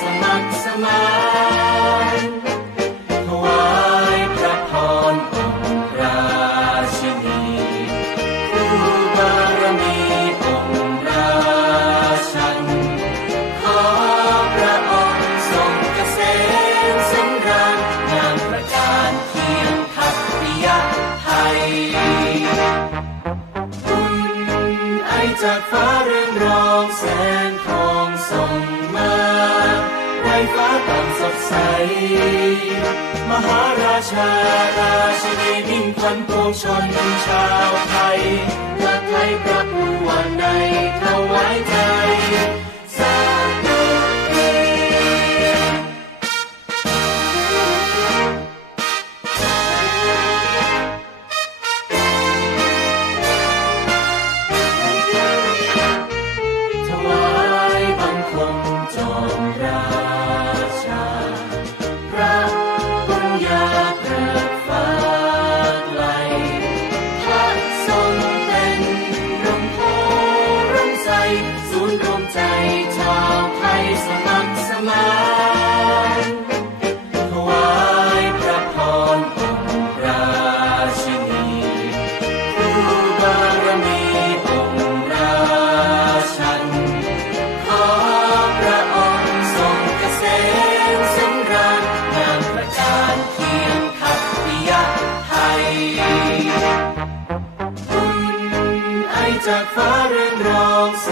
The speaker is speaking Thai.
ครสมานถวายพระพรองค์ราชินีผู้บารมีองค์ราชันขอพระองค์ทรงเกษมสำราญงามประการเคียงทัพปิยไทยบุญไอจากฟ้าเรืองรองแสงทองส่อง ฟ้าต่างสดใส มหาราชาราชินีมิ่งขวัญปวงชนชาวไทย ชาวไทยสมัครสมานถวายพระพรองค์ราชินีผู้บารมีองค์ราชัน ขอพระองค์ทรงเกษมสำราญงามประการเคียงขัตติยไทยบุญไอจากฟ้าเรืองรองแส